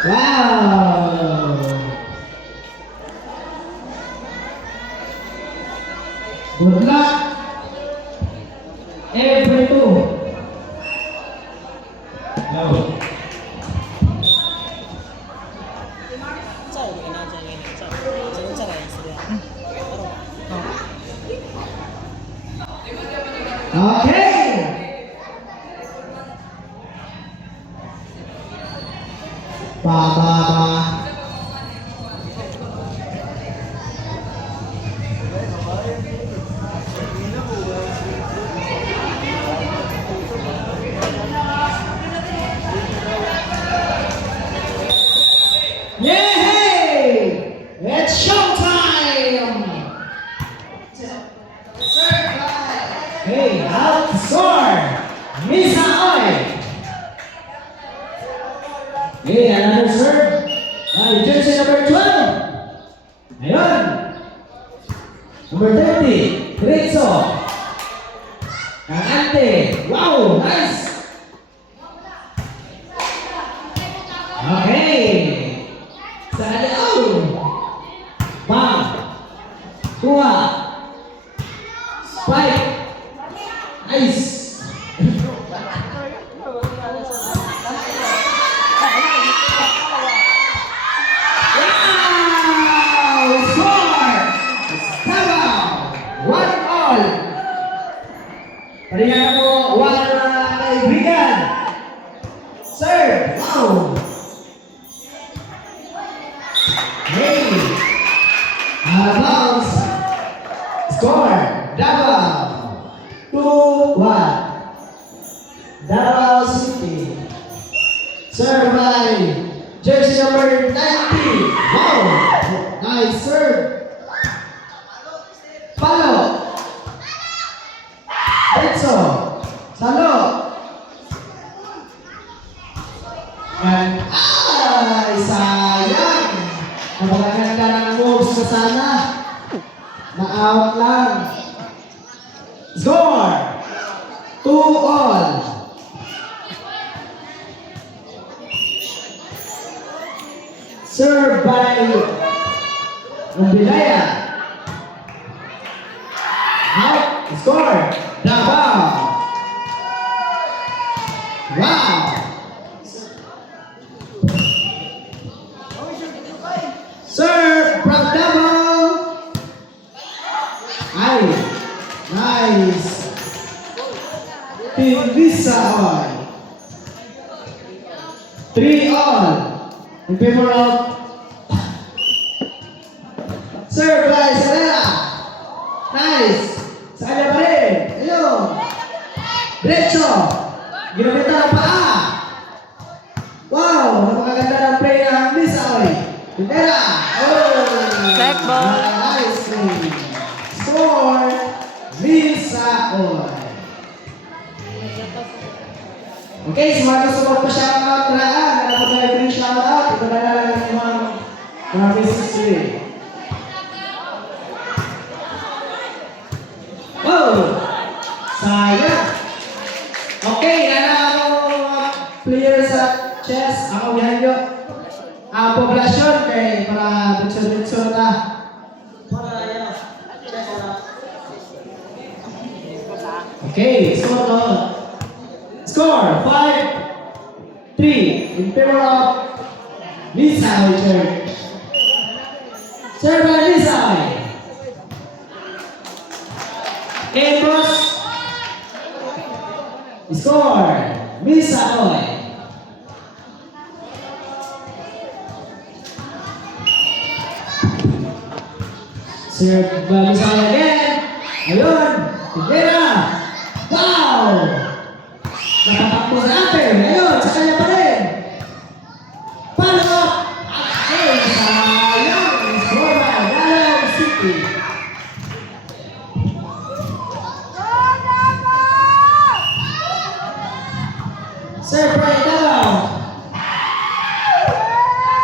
Wow! Good luck! Every two. No. Okay. Ba. Yay! It's showtime! Hey, out score! Misa Oy! Hey, another serve. Jersey number 12. Ayun. Number 30. Rizzo. Kangante. Wow, nice. Okay. Salaw. Bang. Kuha. Spike. Nice. Paringan mo, one kaibigan. Sir, wow. Hey. Bounce. Score. Double. 2-1. Davao City. Serve by jersey number 90. Wow. Nice serve. Palo. Rizzo, Salo. And ay, sayang. Napakaganda ng moves na sana. Na-out lang. Score! 2-all. Serve by Bilaya. Out. Score! Davao. Wow. Serve from Davao. Ay, nice. Team Lisa on. 3-all. In favor of serve by Sarela. Nice. Sa kanya pa rin. Ayun. Diretso. Ginamita ng paa. Wow. Napakaganda ng play ng Lisa Oy. Pintera. Oh. Check ball. Nice. Score. Lisa Oy. Okay. So mga gusto mo pa shoutout na napagay rin shoutout. Ito na lang yung mga business today. Oh! Sayang! Okay, player sa chess. Ang uwihan nyo. Ang poblasyon kay para bukso-bukso na. Okay, score 5-3 in favor of Lisa Church. Serve by Lisa. Amos. Score. Misa Oy. Serve by Misa Oy again. Ayun. Tigera. Wow. Nakatakbo sa atin. Ayun. Sa kanya pa rin. Follow up. Okay. Sayang. Score by Davao City. Sir Brian Davao.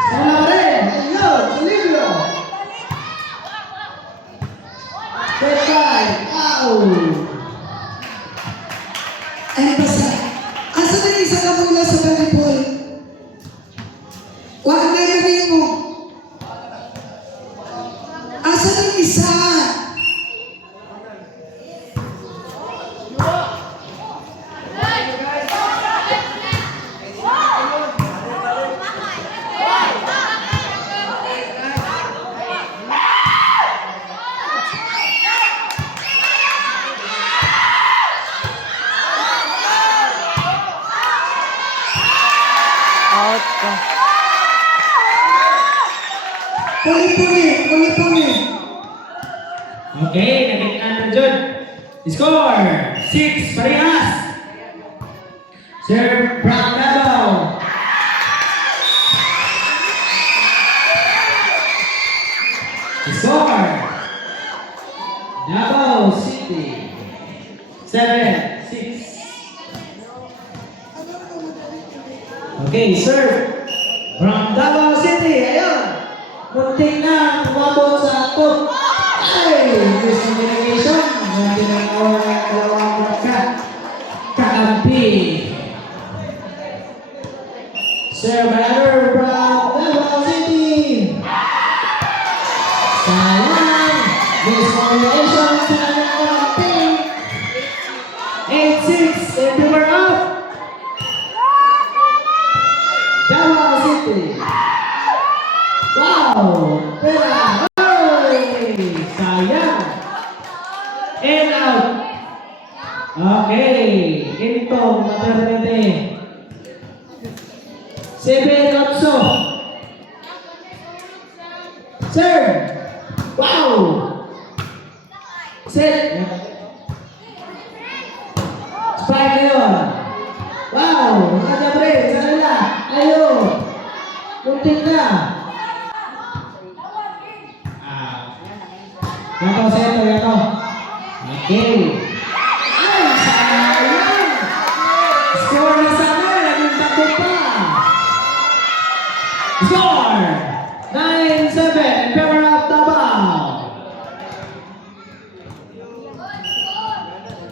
Sana pa rin. Ayun. Silvio. Sir Brian. Ow. Ay, basta. Asa na yung isa ka mula sa volleyball? Wala na yung ring mo. Asa na yung isa? Out ka. Puli-puli. Okay, naging na dyan. Score! 6, parehas. Serve Brown Davao. Score! Davao City. 7, 6. Okay, serve. From Davao City, ayun. Muntik na umabot sa top. Ay, miscommunication. Hindi na nawa ng dalawang kakampi. Serve another from Davao City. Sayang. Miscommunication sa kanyang kakampi. 8-6, and we were up. Davao City. Wow! Pera! Oy! Sayang! And out! Okay! Into maternity. 7 also. Serve! Wow! Set! Spike na yun. Wow! Nakajabre! Sa kanila! Ayun! Kuntik na! Yato, seto, yato. Okay. Ay, sayang! Score na sana, naging takbo pa. Score! 9-7 in favor of Davao.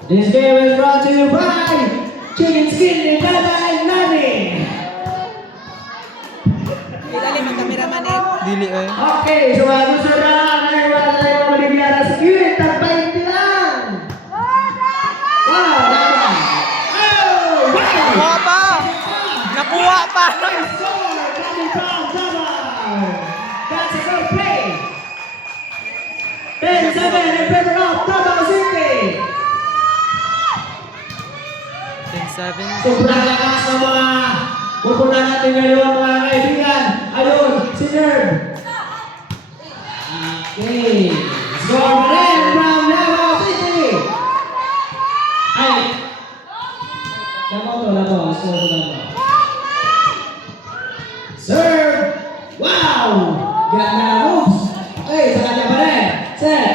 This game is brought to you by Chicken Skin ni Dada and Nani. Kilali man kameraman eh. Dili eh. Okay, so bago sa daan, ay wala tayo maligyan sa kiwit, tag-20 lang. Wow, Dada. Oh, wow! Nakuha pa! Nakuha pa! Nice score coming from Davao. That's a good play. 10-7 in favor of Davao City. 10-7. Sobrang lakas ng mga pupunan natin ngayon mga kaibigan. Ayun, si Nerv. Okay. Score pa rin from Davao City. Ay. Tama ko na po. Score ko na po. Serve. Wow. Ganda na moves. Okay, sa kanya pa rin. Set.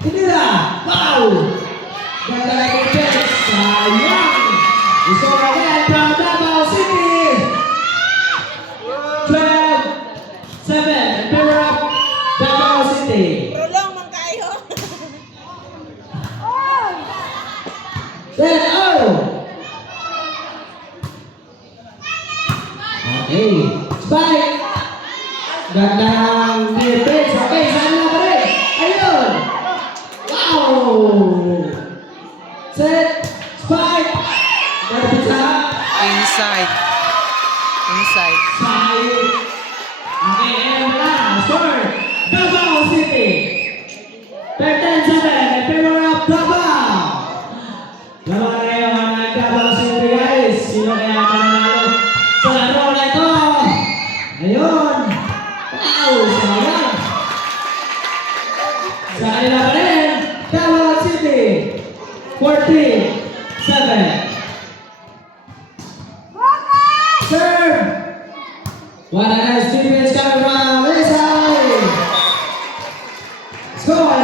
Tinira. Wow. Ganda na defense. Sayang. Score again from Davao City. 12-7 in favor of Davao City. Prolong man kayo. Then, oh! Okay. Spike. Ganda ng defense. Okay, saan na pa rin? Ayun! Wow! Set. Spike. Napisa. Inside. Inside. Side. Okay, and wala. Score. Davao City. 13-7 in favor of Davao. Laban na kayo mga Davao City guys. Sino kaya mananalo sa laro na ito? Ayun. Wow, sayang. Sa kanila pa rin. Davao City. 14-7. Serve! What a nice defense coming from Lisaoy! Score!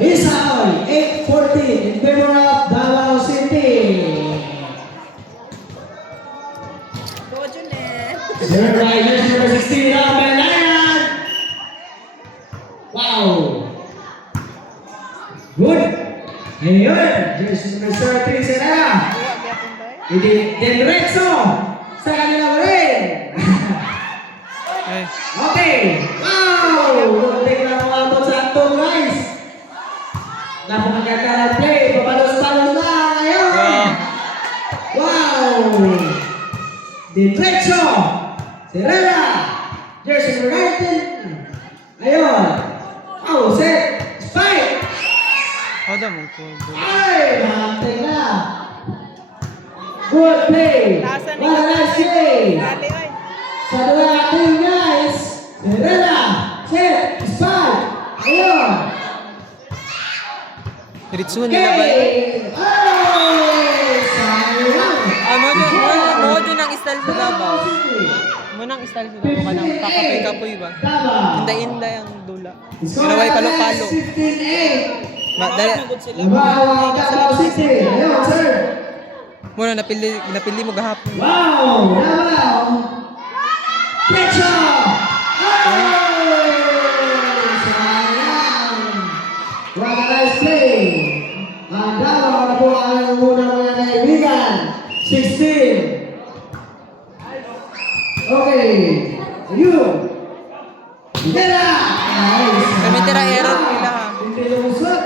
Lisaoy, 8-14 in favor of Davao City. Go, Junet. Serve by jersey number 16, Robin Layan! Wow! Good! Ayun! Jersey number 13, Serena! Kuha gyapon Diretso sa kanila rin. Ay. Okay. Wow! Dumating na umabot sa atong guys. Napakaganda ng play. Papalos-palos na ngayon. Wow! Diretso. Serena. Jersey number 19. Ayun. Oh, set. Spike. Hold on, ko. Ay! Mahantay na. Good play. Tasan ni What a nice play. Dali, oy. Sa dua natin guys. Serena. Set. Spike. Ayun. Ritsu nila ba? Okay. Ay! Sayang. Mo dyan ang style sa Davao. Mo nang style sa Davao ka nang kakapoy-kapoy ba? Inday-inday ang dula. Ginaway palo-palo. 15-8. Dali. Wow, Davao City. Ayun, sir. Mo na napili mo gahapon. Wow! Davao! Precho! Ay! Sayang! What a nice play! Ang Davao na po ang unang mga kaibigan. 16. Okay. Ayun. Tira! Nice! Kami tira error nila, ha? Hindi lumusot.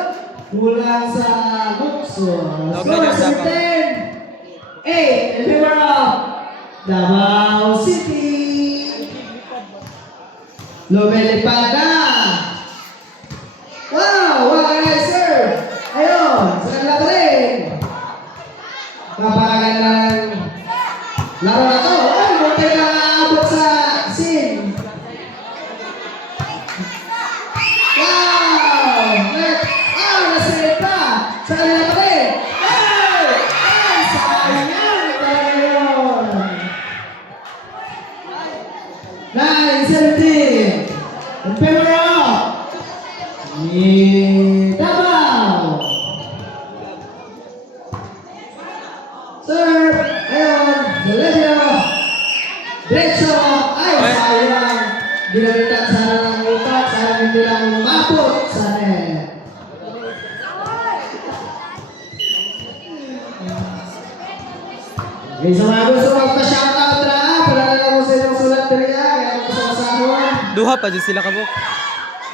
Kulang sa bukso. Doble na Score Davao. 10. 8 in favor of Davao City. Lumilipad na. Wow! What a nice serve. Ayun. Sa kanila pa rin. Napakagandang laro na to. Ay, buti na abot sa scene. Wow! Nasave pa. Sa kanila pa rin. Ay! Ay! Sayang talaga yun. 9-17. In favor of Davao. Serve. Ayun. Delevio. Diretso. Ay, sayang. Ginamitan sana ng utak. Sana hindi lang umabot sa net. Okay, sa mga gusto magpa-shoutout na, para na lang kung sino sulat na rin kaya magpasama. Duha pa dyan sila kabuk.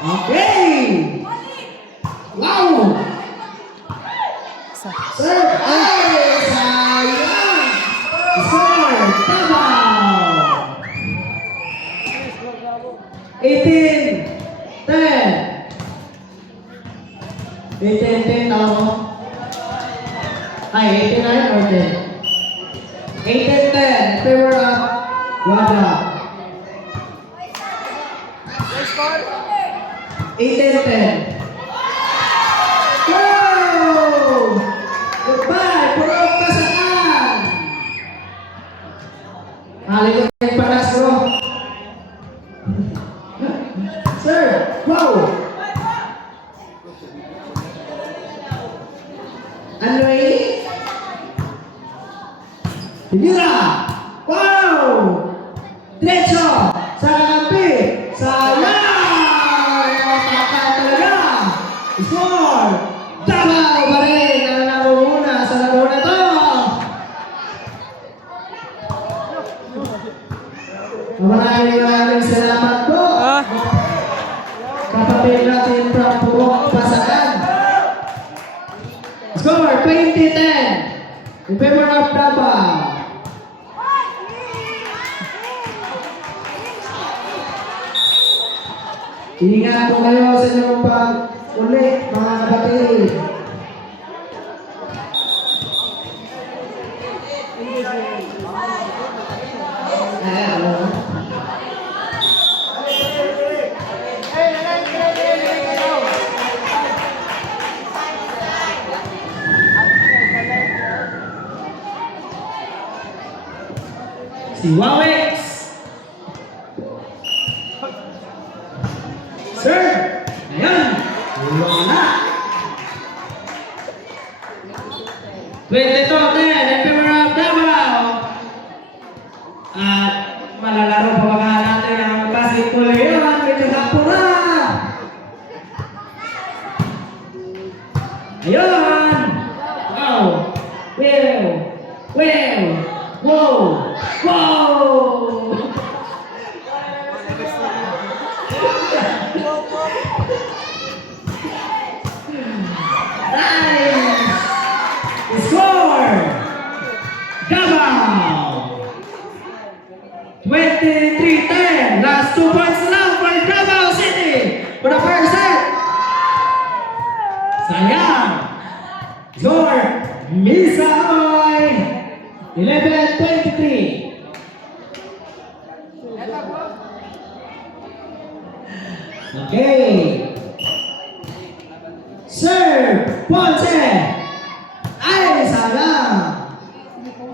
Okay! Wow! Serve! Ay! Sayang! Score! Davao! 18! 10! 18-10 tao mo? Ay, 89 or 10? 18-10 favor of Wada. 18-10. Wow! Goodbye! Puro pasakan! Halikot na yung panas, bro. Sir! Wow! Ano eh? Hidira! Wow! Diretso! Sa kakampi! Sayang! Napaka talaga! Score! Davao pa rin ang nangunguna sa laro na to! Maraming salamat po! Kapatid natin from Purok Pasakan. Score 20-10 in favor of Davao. Ingat po kayo sa inyong pag-uli, mga kapatid. Si Wawex. Sir, ayan. Tulong na. 22-10 in favor of Davao. At malalaro pa baka natin ang basketball ngayon. Medyo hapon na. Ayun. Wow. Well. Wow! Wow! Nice! Score! Davao! 23-10. Last 2 points now for Davao City for the first set. Sayang! Score! Misaoy! 11-23. Okay. Serve! Ponce! Ay, sayang!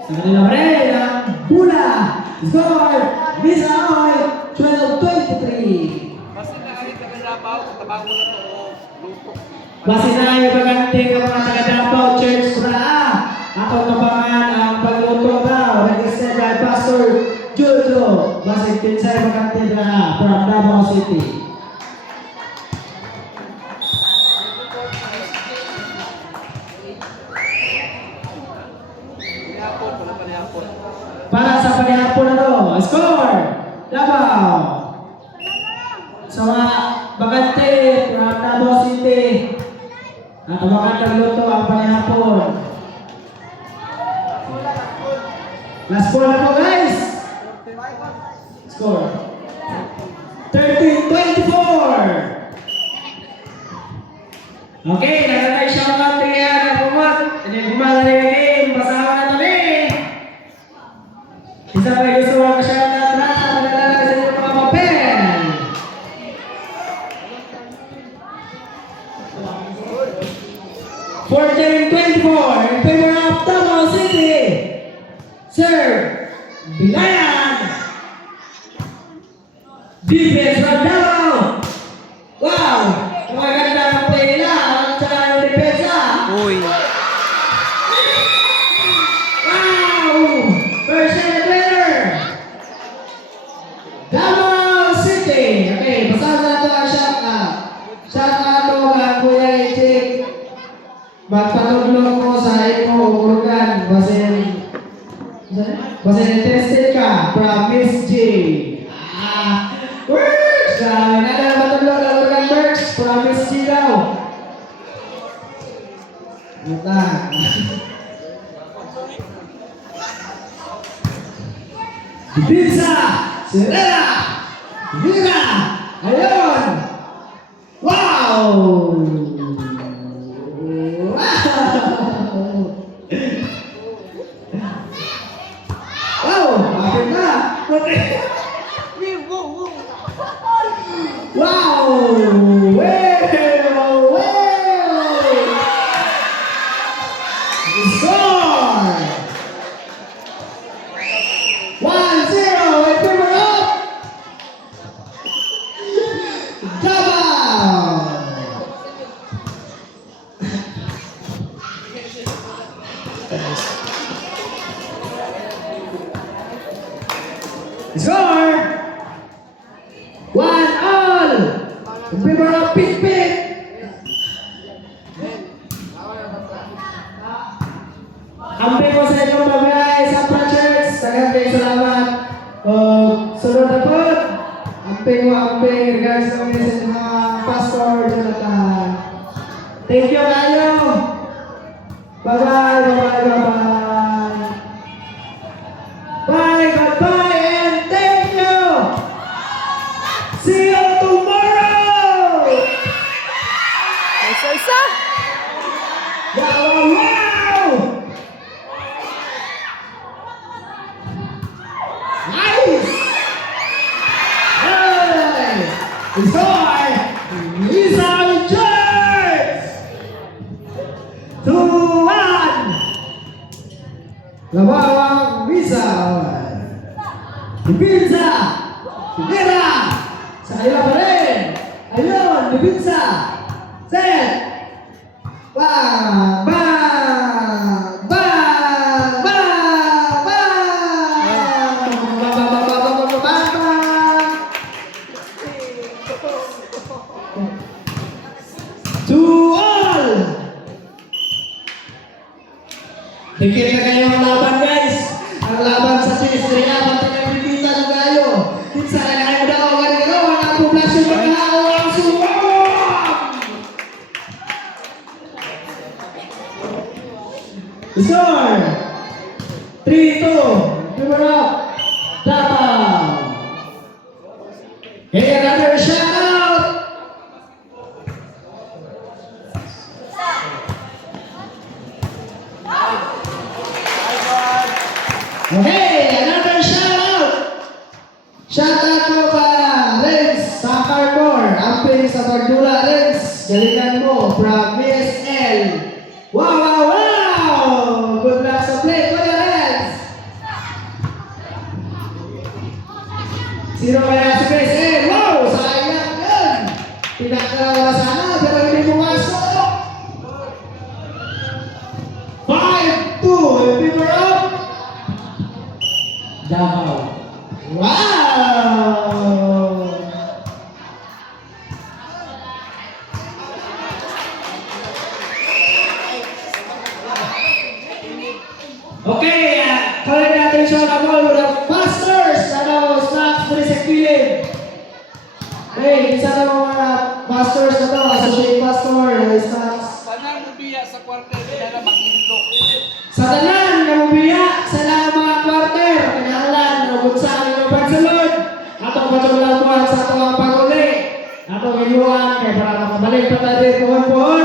Sa kanila pa rin ang Bula! Score! Misaoy! 12-23. Basi na yung bagante ng mga taga-Davao Church na atong nabangan ang pagluto daw. Registered by Pastor Jojo. Basi pinsay bagante na from Davao City. Para sa panihapon na to, score! Davao! Sa mga bagante from Davao City. At mga nagluto ang panihapon. Last ball na po guys! Score 13-24. Okay, nakatay siya mga tingin na pumat. Hindi kumala na yung game. Basahan na kami. Isa pa gusto mo siya na trata. Magdala sa inyo mga papel. Fourteen 24 in favor of Davao City. Sir Bilayan. Defense from Davao. Wow! Maganda ang play nila. Ang tsaka yung depensa. Uy. Wow! First set winner. Davao City. Okay, basahan na ito ang shot na. Shot na ito ang Kuya Ichik. Magpanuglong mo sa imo urugan. Basin tested ka from Miss G. Works! Nada matuglong na urugan works from Miss G daw. Mata. Bisa! Serena! Vira! Ayun! Wow! Wow! Bakit na? Wow! Well! Score! 1-0 in favor of Davao! Score! 1-all in favor of Pitpit! Amping ko sa inyong bagay sa Church. Tagapin salamat. Sunod na po. Amping regards sa message ng Pastor Jonathan. Thank you kayo. Bye-bye, bye-bye, bye-bye. Bye, goodbye, and thank you. See you tomorrow. Isa. Wow! Nice! Hey! Score! Rizal Church! 2-1! Labawang Rizal! Dipinsa! Pinera! Sa kanila pa rin! Ayun! Dipinsa! Set! Bang! Bang! Bang! Bang! Bang! 2-all! Tingin na kayo ang laban guys! Ang laban 3-2. Give it up. Davao. Hey, another shout out. Okay, another shout out. Shout out ko pa Renz sa Carbor. Amping sa Pagdula Renz. Galingan mo from Miss L. Wow, wow, wow! Good luck sa play, Kuya Renz. Sino kaya si Miss L? Wow, sayang yun. Pinakalawa sana pero hindi pumasok. 5-2. In favor of Davao. Wow! Okay, collect natin siya na ball with the Masters. Ano, snaps dito sa kilid. Hey, isa na mga Masters na to, associate pastor, snaps. Sana mubiya sa kwartel kaya maghinlo. Sa tanan, namubiya sa mga quarter, kanahalan, nabunsahan ng pagsalod. Atong patulabuhan sa atong pag-uli. Atong iluan, kaya para makabalik pa tayo pohon-pohon.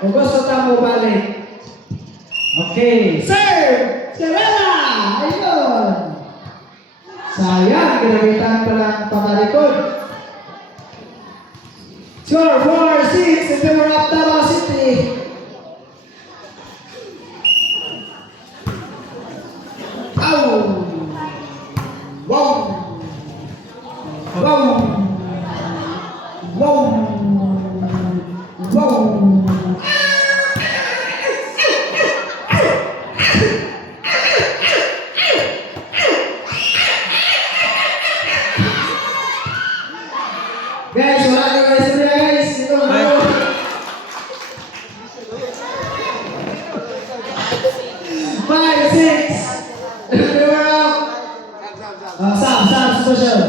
Kung gusto tayo balik. Okay, sir! Serena! Ayun! Sayang, ginagitan pa lang pamalikod. Score 4-6 in favor of Davao City. Wow! Wow! Wow! Wow! Wow! Guys, wala kayo guys. Sabi na guys. Ito, ano? 5-6. Remember up. Sam, special.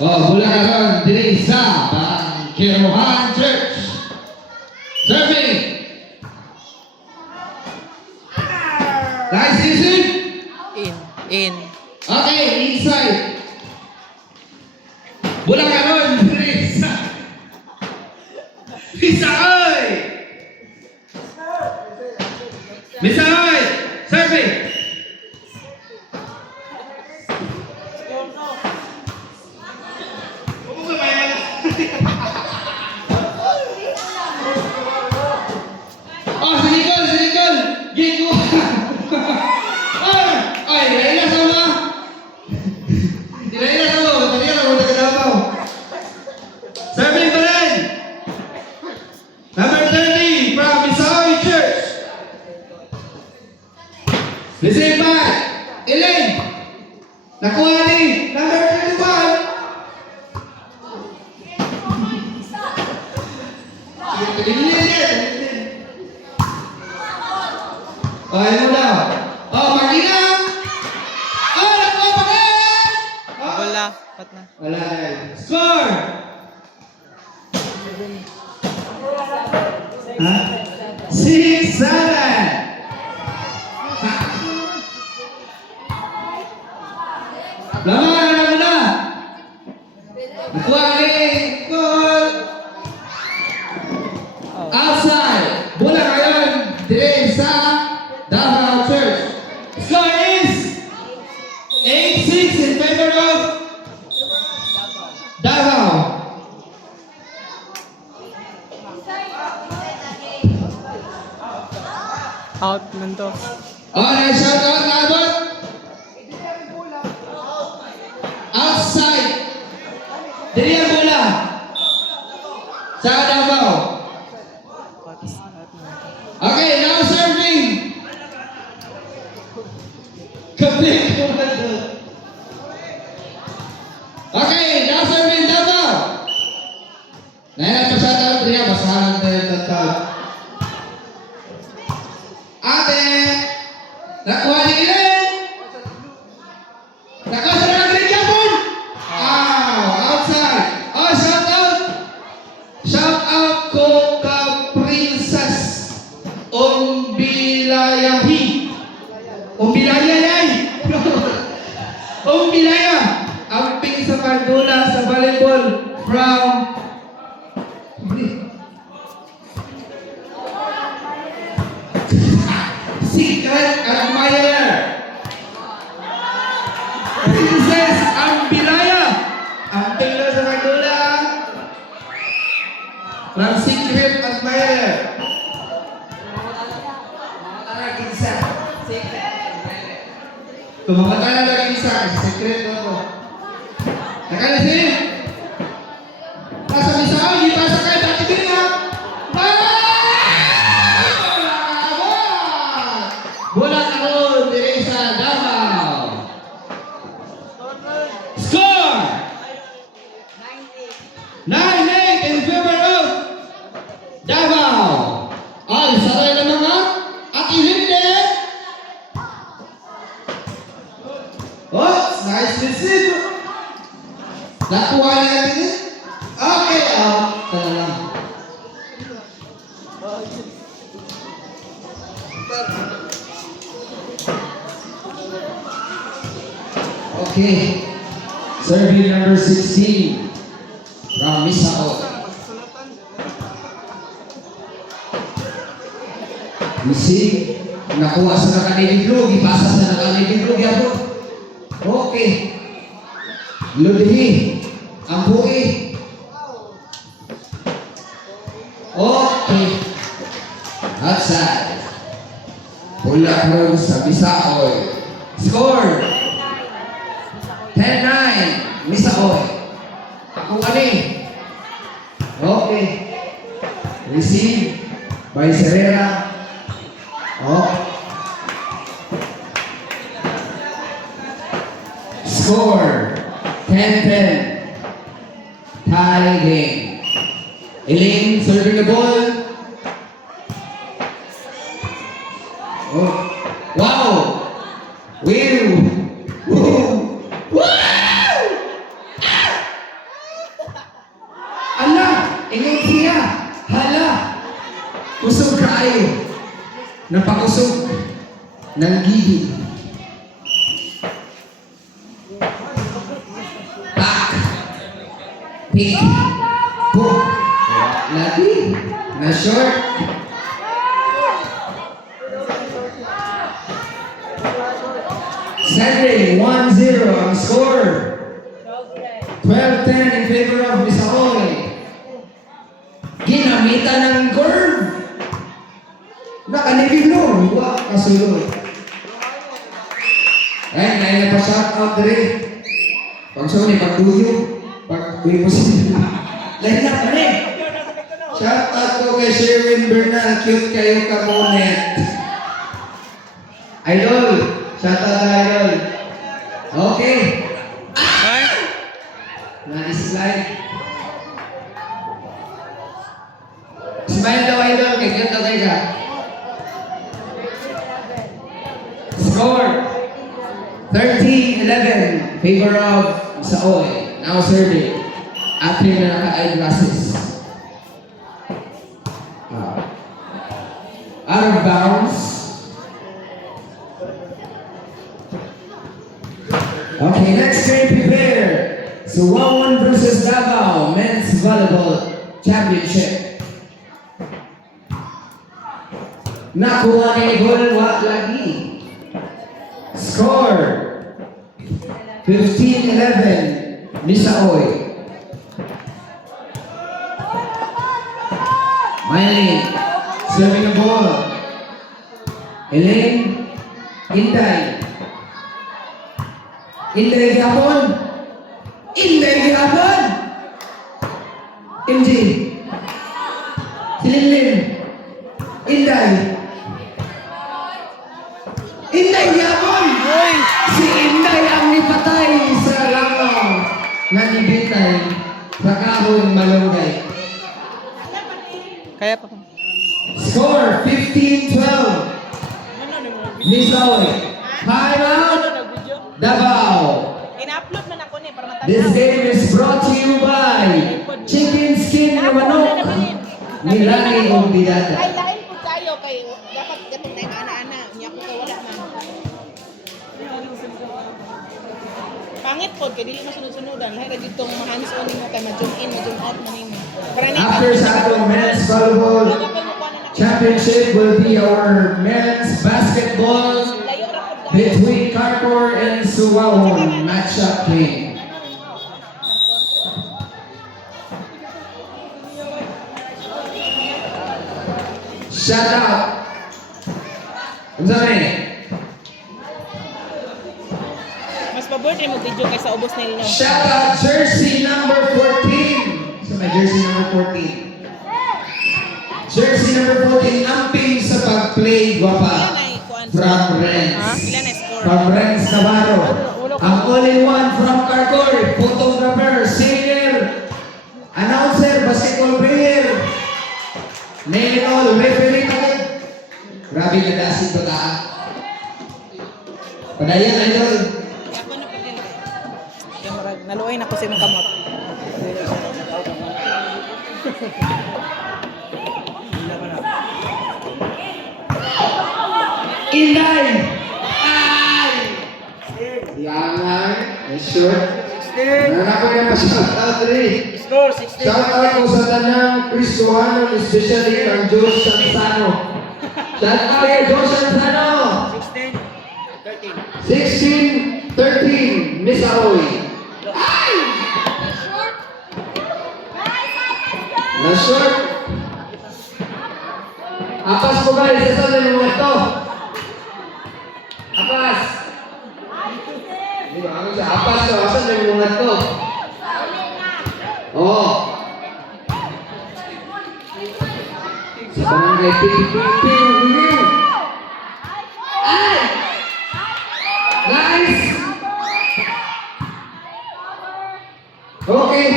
Oh, bola karon diri sa Bangkirohan Church. Serving. Nice season. In. Okay, inside. Bola karon diri sa Misaoy. Misaoy, serving. Oh, silikol. Gigo. Ay, Laila sama. Di Laila sama. Tadi kan aku udah kedapaw. Serving pa rin. Number 30 from Misaoy Church. Receive back. Elaine. Nakuha ni number 31. Oh, ayun daw. Oh, Magina. Oh, nakuha pa rin. Oh. Wala. Pat na. Wala rin. Score! Ha? 6-7. Laman na. Nakuha rin. Goal. Outside. Bola ngayon. Dire sa Davao Church. Score is 8-6 in favor of Davao. Out man to. Oh, nice shot out, Albert. Outside. Dili ang bola. Sa Davao. Okay, now serving. Complete. Okay, now serving Davao. Naila pa siya daw, Tria, basahan tayo tatawag. Ate! Nakuha ni Glenn! Nakuha Umbilaya, amping sa Cardula sa volleyball from Secret Admirer. Princess Ambilaya, amping lang sa Cardula from Secret Admirer. Kumamata na lagi isa, secret ko. Nakalisin! Nasa misao, hindi pa sa kayo, dati pinag! Bola karon dire sa Davao. Score! 9-8 in favor of Davao. Ay, saray na mga Atilinde. Oh, nice receive. Nakuha na natin eh. Okay, tala lang. Okay. Serving number 16 from Misao. Receive. Nakuha sa nakanilidlog. Ipasa sa nakanilidlog. Yabo. Okay. Ludhi. Ang bui. Okay. Outside. Pula ko sa Bisaoy. Score. 10-9. Misaoy. Ako ani. Okay. Receive by Serera. Oh. Score 10-10. Tie game. Elaine serving the ball. Oh. Wow. Will. Woo. Wow. Ala, ingay siya. Hala. Kusog kayo. Napakusog ng gigi. Back. Pick. Boom. Lagi. Na short. Sending 1-0 ang score. 12-10 in favor of Misaoy. Ginamitan ng curve. Nakanilino, wala kasulod. Ay, naila pa shout out diri. Pag suni, pag duyo, pag uwi mo sila. Lain na pa rin. Shout out ko kay Sherwin Bernal, cute kayo kamonet. Idol, shout out na idol. Okay. Ay, Nice slide. Smile daw idol, kay cute na tayo ka. Score 13-11 favor of Saoy. Now serving. After na naka-eyeglasses. Out of bounds. Okay, next game prepare. So 1-1 versus Davao Men's Volleyball Championship. Nakuha ni Gol wa lagi. Score 15-11 Misaoy. Mylene serving the ball. Elaine Inday. Inday gihapon. Inday gihapon. MJ. Sililin. Inday. Inday gihapon. Uy! Si Inday ang nipatay sa langaw na nibitay sa kahon malunggay. Kaya pa. Score 15-12. Misaoy. Time out. Davao. Ina-upload man ako ni para matanda. This game is brought to you by Chicken Skin na Manok. Nilani o Bidata. Ay, lain po tayo kay dapat na yung ana-ana. Niya ko kay wala man. Pangit po, kaya dili masunod-sunodan. Lahat na dito mga hands-on nimo kay ma-zoom in, ma-zoom out mo nimo. Para na After sa atong men's volleyball championship will be our men's basketball layo ra po tayo. between Carcor and Suwawon matchup game. Shout out. Unsa ni? Mas paborito mo video kaysa ubos nila no. Shout out jersey number 14. Sa may jersey number 14. Jersey number 14 amping sa pag-play Ilan guwapa ay kuan? from Renz. Ilan ay score? From Renz Navarro. Ang all-in-one from Carcor, photographer, singer, announcer, basketball player, nail all, referee agad. Grabe ka dasin ba ka? Padayan, idol. Ako na pagin. Kaya marag naluoy na ko sa imong kamot. Inday! Ay! Yangan, sure. Nanako na pa shout out rin. Score 16. Shout out ko sa tanang Kristohano, especially kang Diyos Sansano. Shout out kay Diyos Sansano! 16, 13, Miss Aoy. Ay! Na short. Apas po guys, isa sa mga ito. Apas. Di ba? Ano sa apas to? Asan na yung mga ito? Oo. Sa barangay Ping. Ay! Nice! Okay.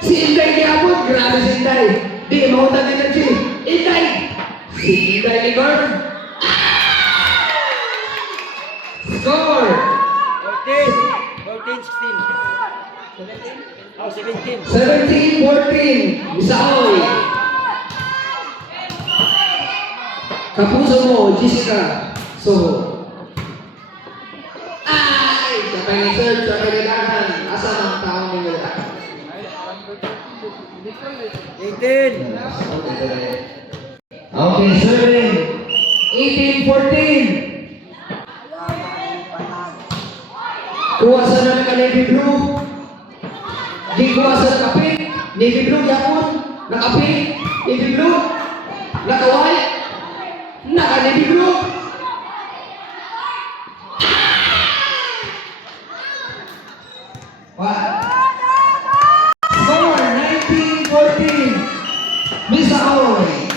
Si Inday Giabot, grabe si Inday. Di, mautang energy. Inday! Si Inday Ligor. Score! 17-14. Misaoy. Kapuso mo, Jessica. Soho. Ay! Sabay ni Sir, sabay ni Dahan. Asa ang taong ninyo? 18. Okay, serving. 18-14. Kuwasan namin ka Navy Blue. Di kuwasan kapit. Navy Blue, yapon. Nakapit. Navy Blue. Nakaway. Naka Navy Blue. Score 19-14. Miss Aoy.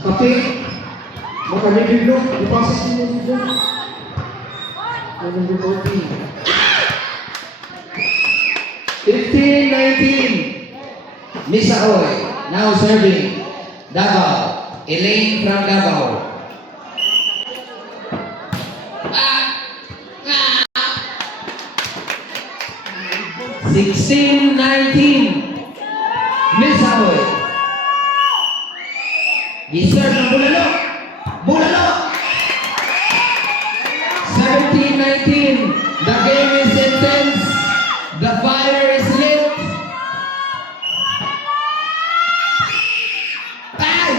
Kapit. Maka Navy Blue. Ipasok si Navy Blue. Number 14. 15-19. Miss Aoy. Now serving. Davao. Elaine from Davao. 16-19. Miss Aoy. Deserve ng bulalo. Bulalo. 17-19. The game is intense. The fire is lit. Ay!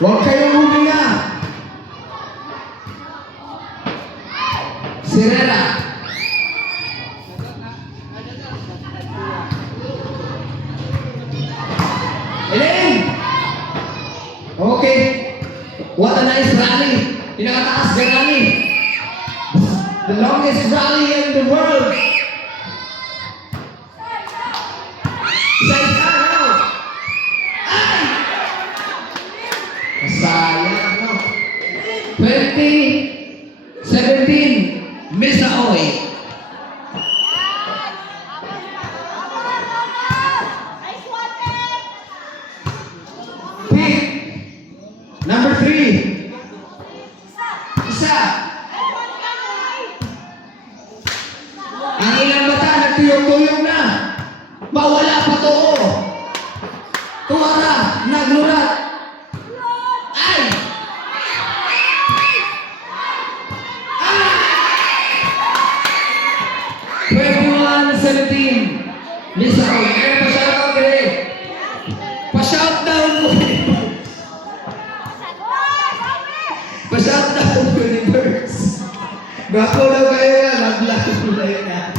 Huwag kayong huminga. Sirena. Elaine! Okay. What a nice rally. Pinakataas na rally. The longest rally in the world. Isa-isa now. Ay! Sayang, no? 20-17. Miss Aoy. Pick. Number 3. Isa. Ang ilang mata nagtuyong-tuyong na. Mawala pa to. Tuwara, naglurat. Gapo daw kayo na, naglag kulay na.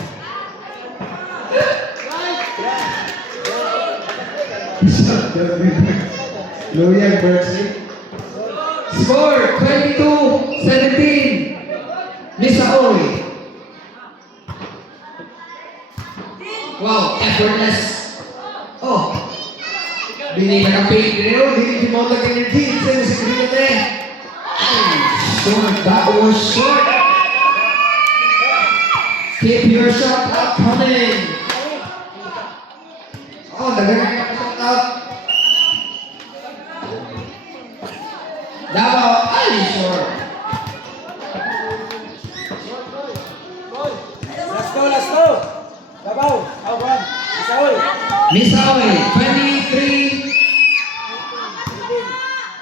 Loyal birthday. Score 22-17. Miss Aoy. Wow, effortless. Oh. Bini na kapit. Dili mo lagi ni Dean. Sino si Grinote? Short. That was short. Keep your shot up coming. Oh, nagagay ka shot out. Davao, ay, short. Let's go. Davao, Awan, Isaoy. Misawi, 23.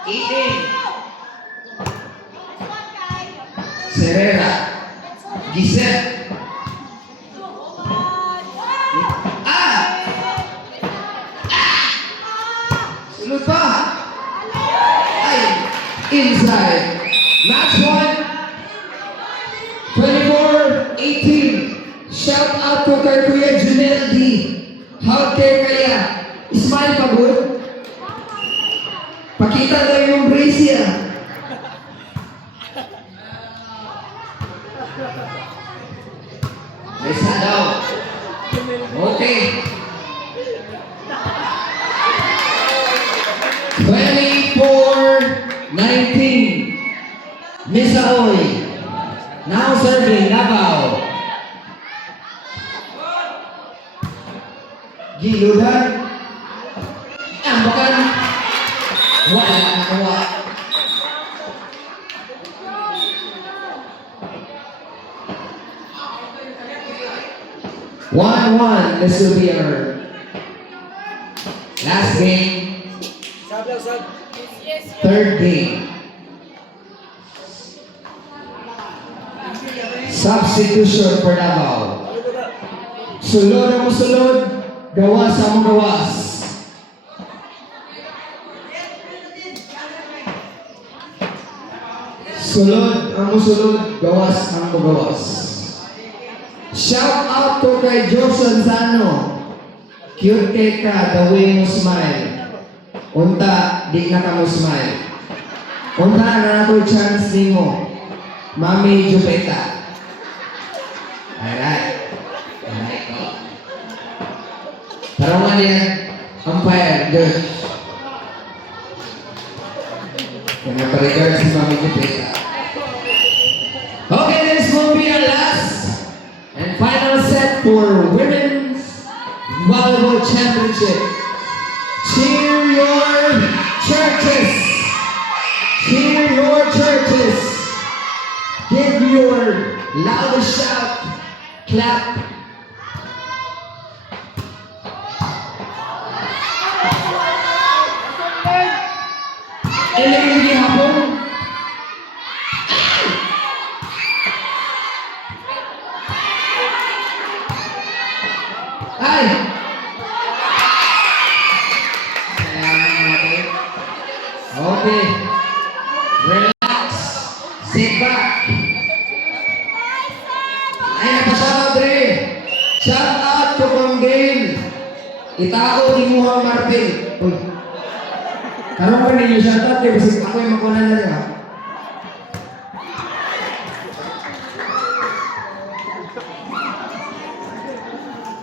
18. Serera. Giselle. Sunod pa. Ay, inside. Match point. 24-18. Shout out to kay Kuya Junel D. How care kaya? Smile pa good? Pakita daw yung brace niya. Isa daw. Okay. 24-19. Miss Aoy. Now serving Davao. Giludan. Ambakan. Wala nakawa. One. This will be our last game. Third game. Substitution for Davao. Sulod ang musulod, gawas ang gawas. Sulod ang musulod, gawas ang gawas. Shout out to kay Jocelyn Sano. Cute kay ka, the way mo smile. Unta, di na ka mo smile. Unta na ako chance ni mo. Mami Jupeta. Alright. Alright ko. Tarangan niya, umpire, good. Kaya nagpa-regard si Mami Jupeta. Okay, this will be our last and final set for Women's Volleyball Championship. Cheer your churches. Cheer your churches. Give your loudest shout. Clap. Ilagay hapon. Ay! Okay. Relax. Sit back. Ay, napasama, Dre. Shout out to Kongdale. Itao ni Muhammad Martin. Uy. Karong pa ninyo shout out, eh. Kasi ako yung makunan na rin, ha?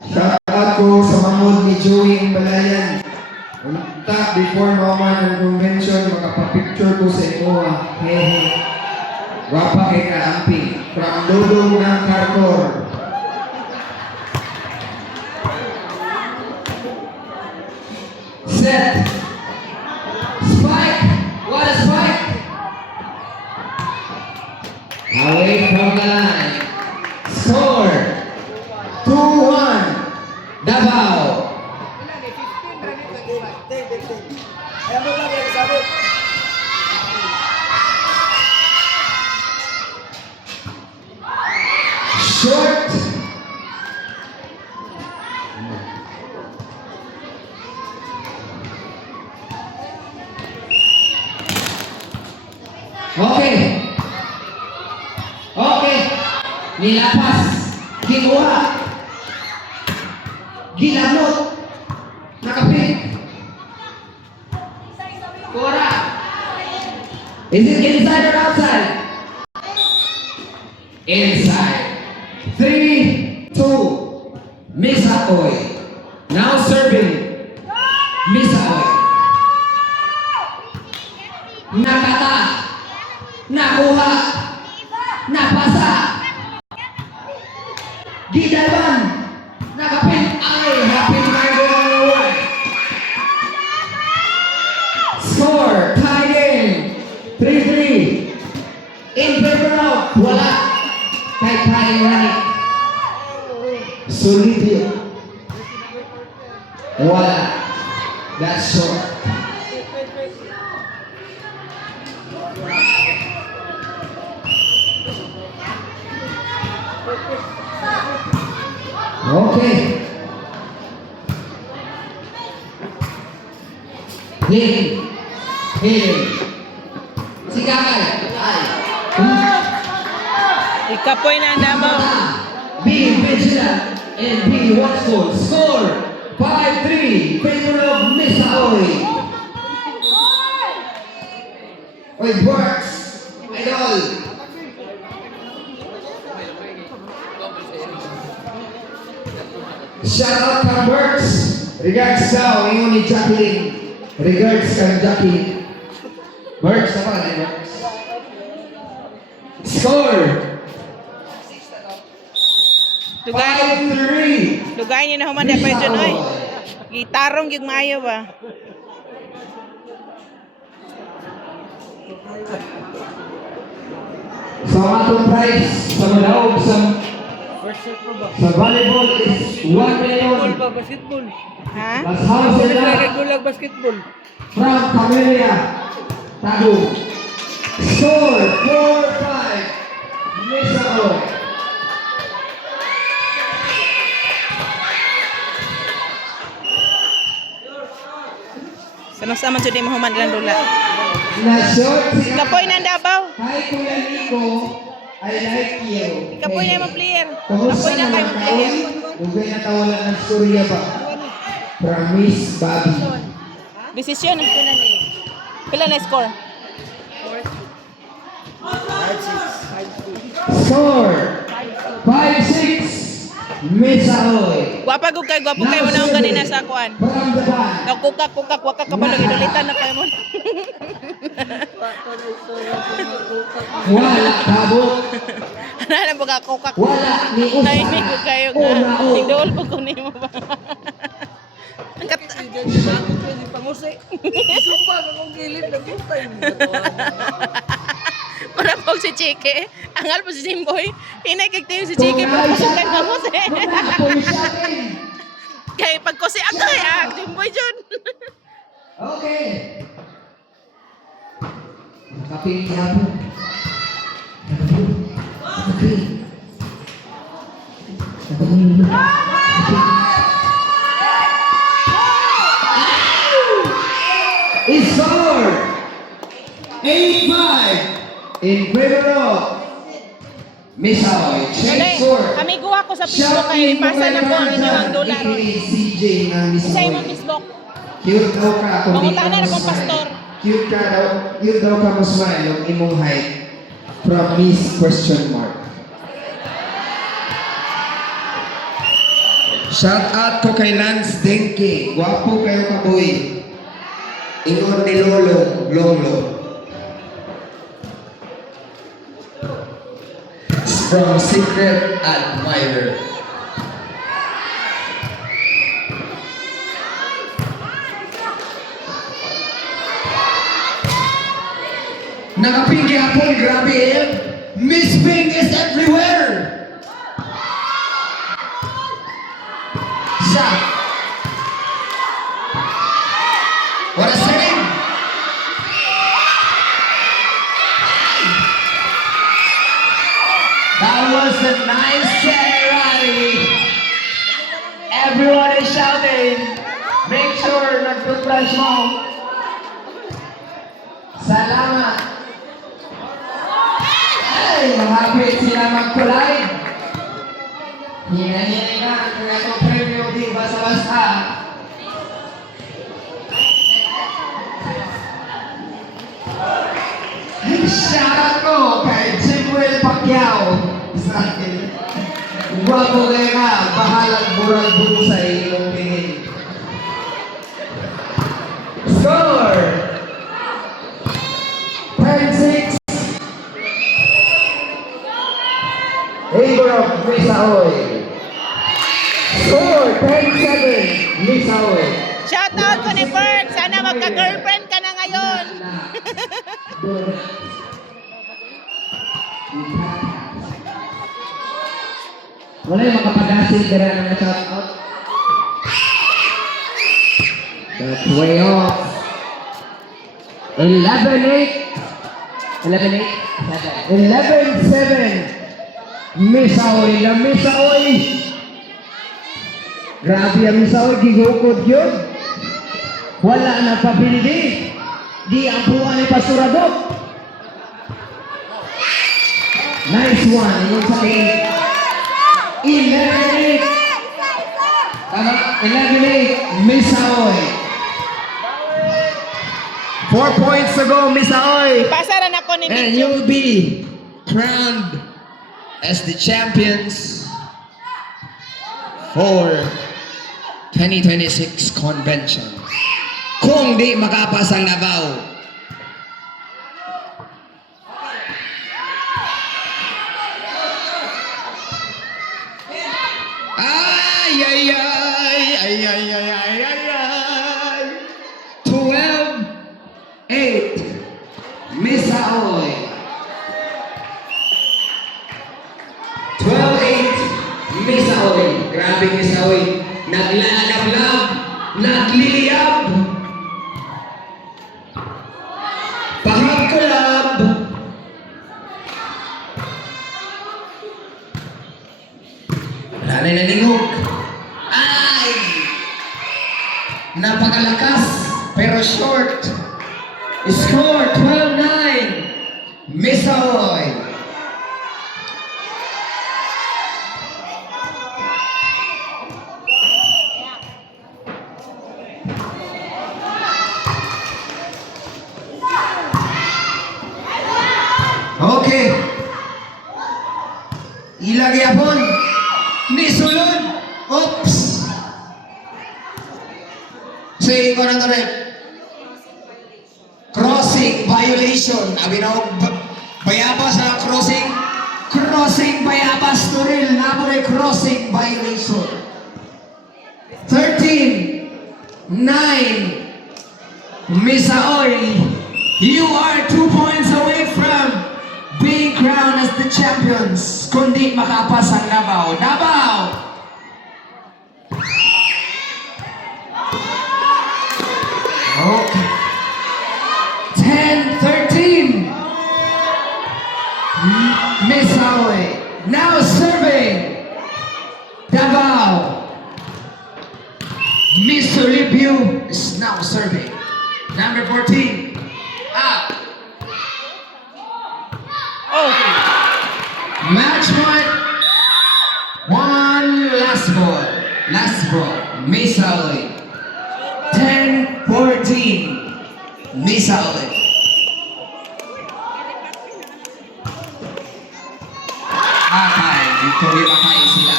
Shout out ko sa mamod ni Joey Balayan. Unta, before mama ng convention, makapapicture ko sa ito, ha? Hehe. Wapa kay Kaampi. From Dodong ng Carcor. Set. Spike. What a spike. Away from the line. Score. 2-1. Davao. Short. Okay. Okay. Nilapas. Kinuha. Ginamot. Nakapit. Kora. Is it inside or outside? Inside. 3, 2. Miss Aoy. Now serving. Miss Aoy. Nakata. Nakuha. Napasa. Gidalban. Nakapit. Ay, happy Margot. Score. Tie game. 3-3. In favor of. Wala. Kahit tayo rani. Sulit yun. Wala. That's short. Okay. Hitting. Si Kakay. Ay. Ikapoy na ang Davao. Be vigilant and be watchful. Score 5-3. Favor of Miss Aoy. It works. Idol. Shout out ka Works. Regards daw. Ingon ni Jacqueline. Regards kang Jacqueline. Works na ba? Works. Score Lugay. 5-3. Lugay niyo na humanda pa dyan, oy. Gitarong yung maayo ba? So ang atong prize sa malaog sa volleyball is 1 million. Basketball. Ha? Las house and lot Gulag basketball. from Camellia. Tago. Score 4-5. Miss Aoy. Sama-sama dyan yung mahuman lang dula. Na-short si Ikapoy na ang Davao. Hi Kuya Nico. I like you. Ikapoy na yung player. Kamusta Ikapoy na kayo naman player. Ugay na tawalan ng storya ba? From Miss Bobby. Desisyon. Pila na score? Score 5-6. Miss Aoy. Gwapa ko kayo mo na akong kanina sa kuan. From the back. Kukak, waka ka ba lang inulitan na kayo mo. Wala kabot. Ano na ba ka kukak? Wala ni usa. Timing ko kayo nga. Una-o. Tigdol po ko nimo ba? Ang kat... Pangusay. Sumpa akong gilid na putay. Para po si Chike. Angal po si Simboy. Hinay kagtayo si Chike. Para pasok ka mo si. Kaya pag ko si Akoy, Simboy dyan. Okay. Nakapili ako. It's scored 8-5 in favor of Miss Aoy. Check score. Amigo ako sa Facebook kay ipasa na ko ang inyong dolar. CJ ng Miss Isa Aoy. yung Facebook. Cute daw ka kung di Panguntahan na ka akong mo-smile. pastor. Cute ka daw. Cute daw ka mo smile yung imong height from Miss question mark. Shout out ko kay Lance Denke. Gwapo kayo kaboy. Ingon ni Lolo, Lolo. From Secret Admirer. Nakapingi hapon, grabe yan. Miss Pink is everywhere. Shot. What a save. That was a nice set, Roddy. Everyone is shouting. Make sure nag-toothbrush mo. Salamat. Ay, mahapit sila mag-collide. Shoutout ko kay Samuel Pacquiao. Sa akin. Guwapo kayo ka. Bahalang burag buko sa iyong tingin. Score! 10-6. Favor of Misaoy. Score 10-7. Misaoy. Shoutout ko ni Bert. Sana magka-girlfriend ka na ngayon. Wala yung makapag-asin dira ng shout out. That's way off. 11-8. 11-8. 11-7. Misaoy na Misaoy. Grabe ang Misaoy, gigukod yun. Wala na papildi. Di ang buwan ni Pasuradok. Nice one. Yung sa 11-8. Tama, 11-8. Misaoy. 4 points to go, Misaoy. Pasaran ako ni And Mitch. you'll be crowned as the champions for 2026 convention. Kung di makapas ang Davao. Ay, ay, ay, ay, ay, ay, ay, ay, ay. 12-8. Misaoy. 12-8. Misaoy. Grabe Misaoy. Naglalab-lab. Nagliliyab. Pahagkalab. Wala na naningog. Ay! Napakalakas pero short. Score 12-9. Misaoy. Okay. Ilagay apon. Nisulod. Oops. Say ko na to rin. Crossing violation. Abi na bayabas na crossing. Crossing bayabas to rin. Namoy crossing violation. 13-9. Misaoy. You are 2 points away from being crowned as the champions. Kundi makapas ang Davao. Davao! Okay. 10-13. Misaoy. Now serving. Davao. Mr. Libiu is now serving. Number 14. Up. Match point. One last ball. Last ball. Misaoy. 10-14. Misaoy. Okay, victory makay sila.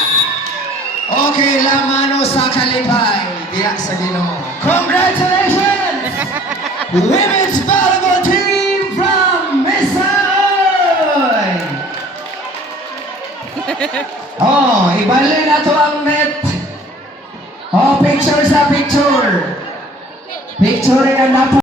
Okay, lamano sa kalipay. Diya sa Ginoo. Congratulations! Women's volleyball team from Misaoy! Oh, ibalik na to ang net. Oh, picture sa picture. Picture ang dapat.